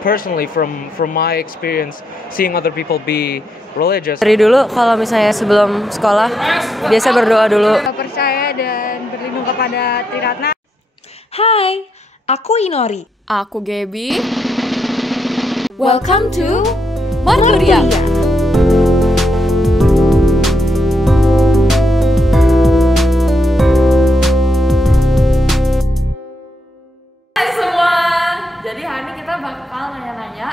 Personally, from my experience, seeing other people be religious. Dari dulu kalau misalnya sebelum sekolah biasa berdoa dulu. Percaya dan berlindung kepada Triratna. Hai, aku Inori. Aku Gaby. Welcome to Margoria. Hai semua. Jadi hari ini kita bakal nanya-nanya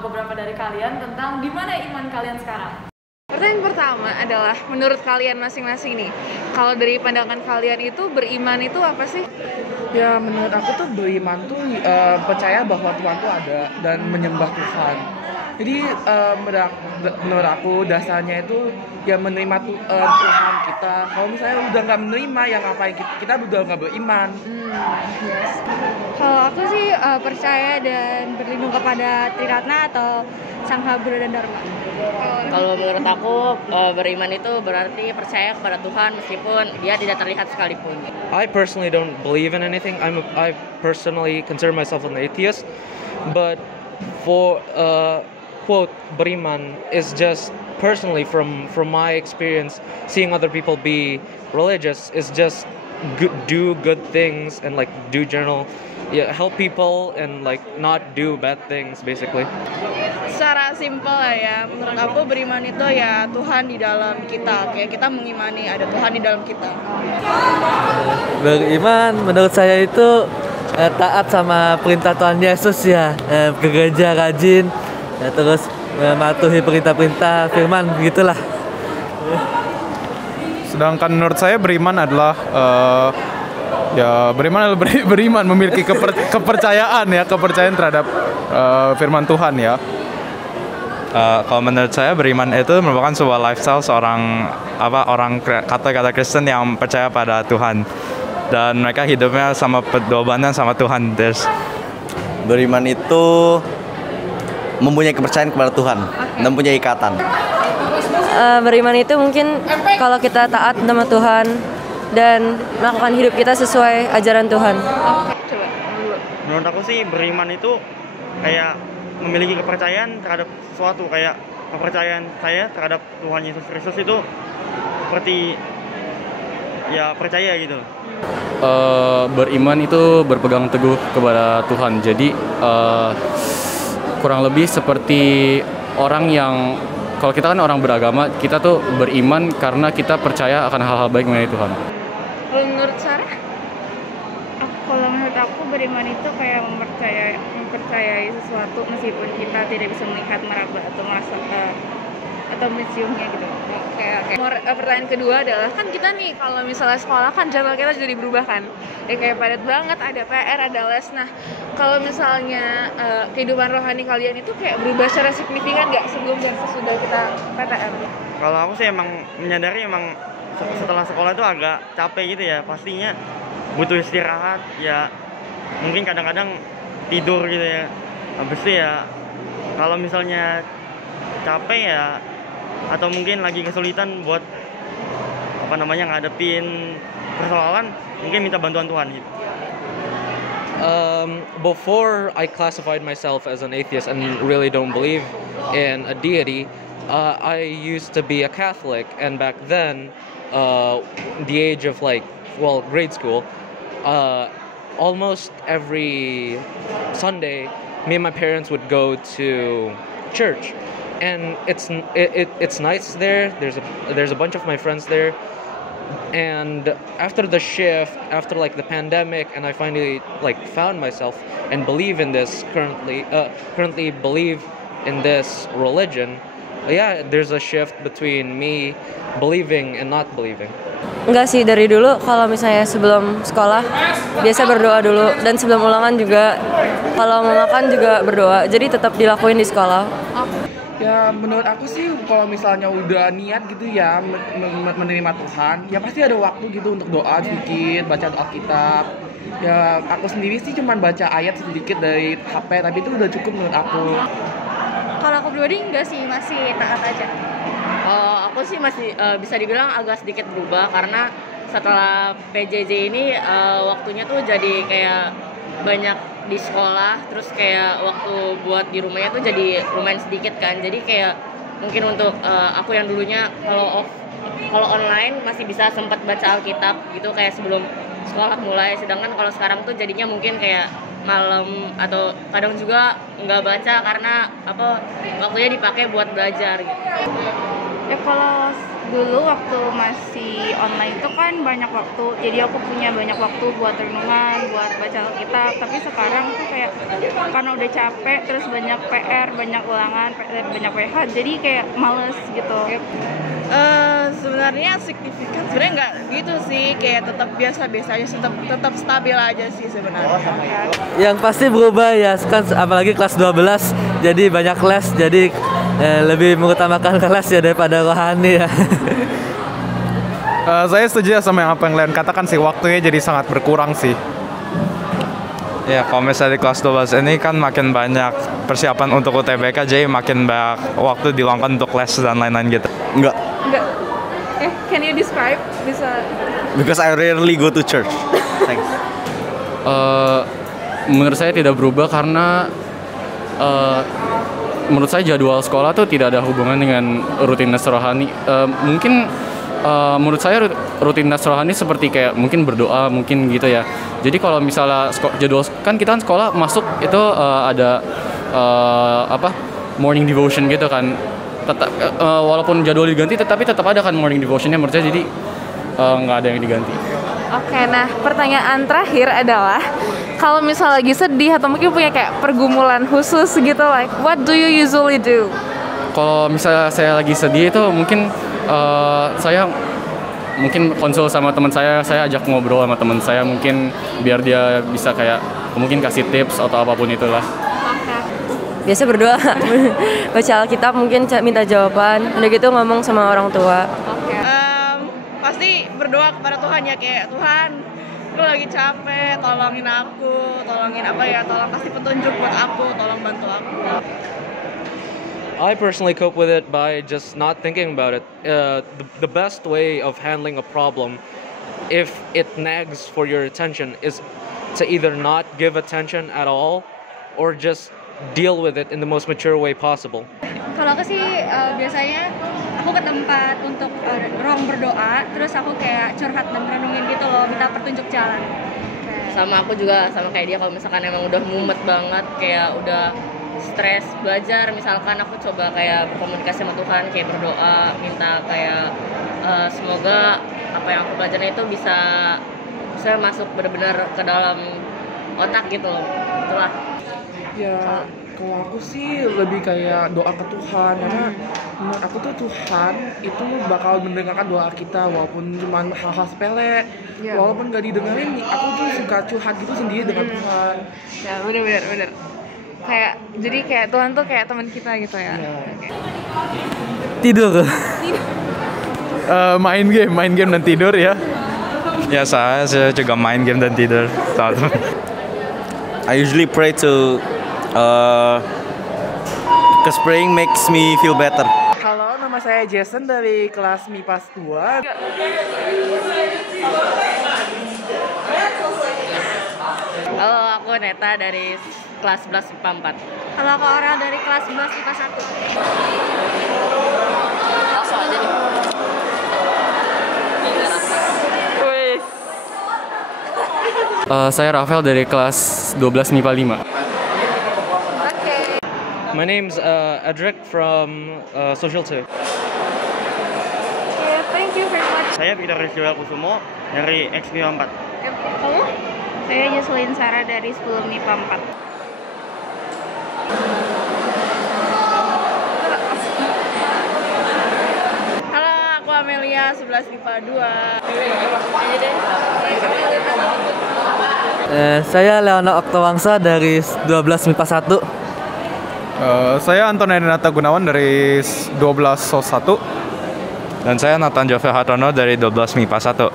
beberapa dari kalian tentang gimana iman kalian sekarang. Pertanyaan pertama adalah menurut kalian masing-masing nih, kalau dari pandangan kalian itu beriman itu apa sih? Ya menurut aku tuh beriman tuh percaya bahwa Tuhan tuh ada dan menyembah Tuhan. Jadi menurut aku dasarnya itu ya menerima Tuhan kita. Kalau misalnya udah nggak menerima ya ngapain, kita udah nggak beriman. Yes. Kalau aku sih percaya dan berlindung kepada Triratna atau Sang Hyang Buddha dan Dharma. Kalau menurut aku beriman itu berarti percaya kepada Tuhan meskipun dia tidak terlihat sekalipun. I personally don't believe in anything. I personally consider myself an atheist, but for quote beriman is just personally from my experience, seeing other people be religious is just do good things and like do general help people and like not do bad things basically. Secara simpel ya, menurut aku beriman itu ya Tuhan di dalam kita. Kayak kita mengimani ada Tuhan di dalam kita. Beriman menurut saya itu taat sama perintah Tuhan Yesus ya, ke gereja rajin, terus mematuhi perintah-perintah firman begitulah. Sedangkan menurut saya beriman adalah beriman memiliki kepercayaan terhadap firman Tuhan ya. Kalau menurut saya beriman itu merupakan sebuah lifestyle seorang kata Kristen yang percaya pada Tuhan dan mereka hidupnya sama pedobanan sama Tuhan. Beriman itu mempunyai kepercayaan kepada Tuhan dan punya ikatan. Beriman itu mungkin kalau kita taat sama Tuhan dan melakukan hidup kita sesuai ajaran Tuhan. Coba. Menurut aku sih beriman itu kayak memiliki kepercayaan terhadap sesuatu, kayak kepercayaan saya terhadap Tuhan Yesus Kristus itu seperti ya percaya gitu. Beriman itu berpegang teguh kepada Tuhan. Jadi kurang lebih seperti orang yang, kalau kita kan orang beragama, kita tuh beriman karena kita percaya akan hal-hal baik mengenai Tuhan. Kalau menurut Sarah? Kalau menurut aku beriman itu kayak mempercayai sesuatu meskipun kita tidak bisa melihat, meraba atau merasakan atau menciumnya gitu. Pertanyaan kedua adalah kan kita nih kalau misalnya sekolah kan jadwal kita jadi berubah kan. Kayak padat banget, ada PR, ada les. Nah, kalau misalnya kehidupan rohani kalian itu kayak berubah secara signifikan nggak sebelum dan sesudah kita PTM? Kalau aku sih emang menyadari emang setelah sekolah itu agak capek gitu ya, pastinya butuh istirahat ya, mungkin kadang-kadang tidur gitu ya. Habis itu ya kalau misalnya capek ya atau mungkin lagi kesulitan buat ngadepin persoalan, mungkin minta bantuan Tuhan gitu. Before I classified myself as an atheist and really don't believe in a deity, I used to be a Catholic, and back then, the age of grade school, almost every Sunday, me and my parents would go to church, and it's nice there. There's a bunch of my friends there, and after the shift, after the pandemic, and I finally found myself and believe in this currently believe in this religion. Yeah, there's a shift between me believing and not believing. Enggak sih, dari dulu kalau misalnya sebelum sekolah biasa berdoa dulu, dan sebelum ulangan juga kalau mau makan juga berdoa. Jadi tetap dilakuin di sekolah. Ya menurut aku sih kalau misalnya udah niat gitu ya menerima Tuhan, ya pasti ada waktu gitu untuk doa sedikit, baca Alkitab. Ya aku sendiri sih cuma baca ayat sedikit dari HP, tapi itu udah cukup menurut aku. Kalau aku pribadi enggak sih, masih taat aja. Kalau aku sih masih bisa dibilang agak sedikit berubah karena setelah PJJ ini waktunya tuh jadi kayak banyak di sekolah, terus kayak waktu buat di rumahnya tuh jadi lumayan sedikit kan. Jadi kayak mungkin untuk aku yang dulunya kalau online masih bisa sempat baca Alkitab gitu kayak sebelum sekolah mulai, sedangkan kalau sekarang tuh jadinya mungkin kayak malam atau kadang juga nggak baca karena waktunya dipakai buat belajar gitu. Ya kalau dulu waktu masih online itu kan banyak waktu, jadi aku punya banyak waktu buat renungan, buat baca Alkitab. Tapi sekarang tuh kayak karena udah capek, terus banyak PR, banyak ulangan, banyak PH, jadi kayak males gitu. Sebenarnya signifikan sebenarnya nggak gitu sih, kayak tetap biasa-biasa aja, tetap stabil aja sih sebenarnya. Yang pasti berubah ya kan, apalagi kelas 12 jadi banyak les, jadi lebih mengutamakan kelas ya daripada rohani ya. Saya setuju sama apa yang kalian katakan sih, waktunya jadi sangat berkurang sih. Ya, kalau misalnya di kelas 12 ini kan makin banyak persiapan untuk UTBK, jadi makin banyak waktu diluangkan untuk les dan lain-lain gitu. Enggak. Can you describe? Bisa. Because I rarely go to church. Thanks. Menurut saya tidak berubah karena menurut saya jadwal sekolah tuh tidak ada hubungan dengan rutinitas rohani. Mungkin menurut saya rutinitas rohani seperti kayak mungkin berdoa, mungkin gitu ya. Jadi kalau misalnya jadwal kan kita kan sekolah masuk itu ada morning devotion gitu kan. Tetap walaupun jadwal diganti tetapi tetap ada kan morning devotionnya menurut saya, jadi nggak ada yang diganti. Oke, nah pertanyaan terakhir adalah kalau misalnya lagi sedih atau mungkin punya kayak pergumulan khusus gitu, like what do you usually do? Kalau misalnya saya lagi sedih itu mungkin saya mungkin konsul sama teman saya ajak ngobrol sama teman saya mungkin biar dia bisa kayak mungkin kasih tips atau apapun itulah. Biasa berdoa, baca Alkitab, mungkin minta jawaban, udah gitu ngomong sama orang tua. Pasti berdoa kepada Tuhan ya, kayak Tuhan, aku lagi capek, tolongin aku, tolong kasih petunjuk buat aku, tolong bantu aku. I personally cope with it by just not thinking about it. The best way of handling a problem, if it nags for your attention, is to either not give attention at all or just deal with it in the most mature way possible. Kalau aku sih biasanya aku ke tempat untuk ruang berdoa, terus aku kayak curhat dan renungin gitu loh, minta petunjuk jalan. Sama aku juga sama kayak dia, kalau misalkan emang udah mumet banget, kayak udah stres belajar, misalkan aku coba kayak berkomunikasi sama Tuhan, kayak berdoa, minta kayak semoga apa yang aku belajarnya itu bisa masuk benar-benar ke dalam otak gitu loh. Itulah. Ya, kalau aku sih lebih kayak doa ke Tuhan, karena menurut aku tuh Tuhan itu bakal mendengarkan doa kita walaupun cuma hal-hal sepele, walaupun gak didengarin, aku tuh suka curhat gitu sendiri dengan Tuhan. Ya bener. Kayak jadi kayak Tuhan tuh kayak teman kita gitu ya. Tidur. Main game dan tidur ya. Ya, saya juga main game dan tidur. I usually pray to because praying makes me feel better. Halo, nama saya Jason dari kelas MIPAS 2. Halo, aku Neta dari kelas 11 IPA 4. Kalau aku Aurel dari kelas 11 IPA 1. Langsung aja nih. Saya Rafael dari kelas 12 MIPA 5. My name's Edric from Social 2. Thank you very much. Saya Victor Rizal Kusumo dari XMIPA 4. Kamu? Saya Jocelyn Sarah dari 10 MIPA 4. Halo, aku Amelia 11 MIPA 2. Saya Leona Oktawangsa dari 12 MIPA 1. Saya Anton Adinata Gunawan dari 12 SOS 1. Dan saya Nathan Jove Hartono dari 12 MIPA 1.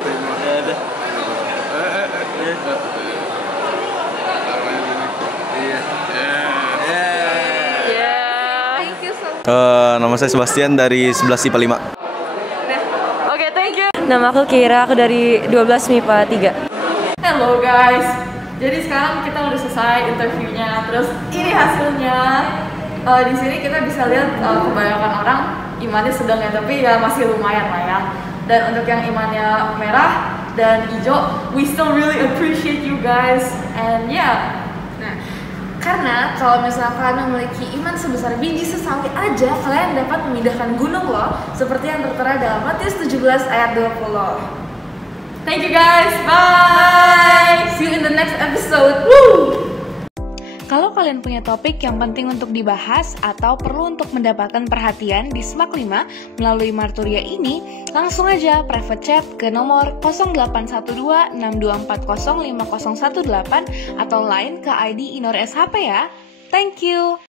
Nama saya Sebastian dari 11 IPA 5. Oke, thank you. Nama aku Kira, aku dari 12 MIPA 3. Hello guys. Jadi sekarang kita udah selesai interviewnya, terus ini hasilnya. Di sini kita bisa lihat kebanyakan orang imannya sedang ya, tapi ya masih lumayan lah ya. Dan untuk yang imannya merah dan hijau, we still really appreciate you guys. And yeah. Nah, karena kalau misalkan memiliki iman sebesar biji sesawi aja, kalian dapat memindahkan gunung loh, seperti yang tertera dalam Matius 17 ayat 20. Thank you guys, bye! See you in the next episode. Woo! Kalau kalian punya topik yang penting untuk dibahas atau perlu untuk mendapatkan perhatian di SMAK 5 melalui Marturia ini, langsung aja private chat ke nomor 0812-6240-5018 atau line ke ID Inori SHP ya. Thank you!